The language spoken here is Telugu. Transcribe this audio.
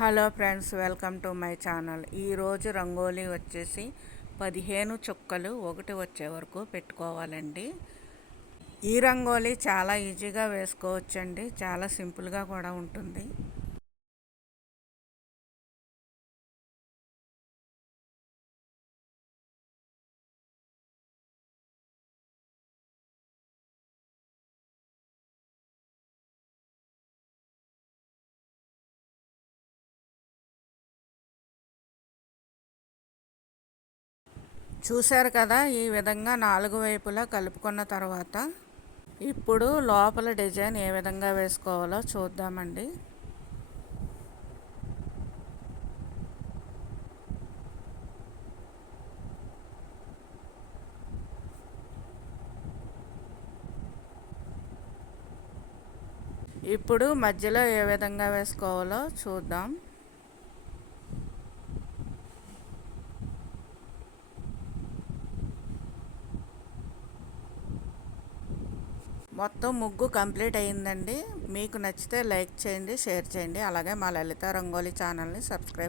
Hello friends, welcome to my channel. ఈరోజు రంగోలీ వచ్చేసి 15 చుక్కలు ఒకటి వచ్చే వరకు పెట్టుకోవాలండి. ఈ రంగోలీ చాలా ఈజీగా వేసుకోవచ్చండి, చాలా సింపుల్గా కూడా ఉంటుంది. చూశారు కదా, ఈ విధంగా 4 వైపులా కలుపుకున్న తర్వాత ఇప్పుడు లోపల డిజైన్ ఏ విధంగా వేసుకోవాలో చూద్దామండి. ఇప్పుడు మధ్యలో ఏ విధంగా వేసుకోవాలో చూద్దాం. మొత్తం ముగ్గు కంప్లీట్ అయ్యిందండి. మీకు నచ్చితే లైక్ చేయండి, షేర్ చేయండి. అలాగే మా లలిత రంగోలీ ఛానల్ని సబ్స్క్రైబ్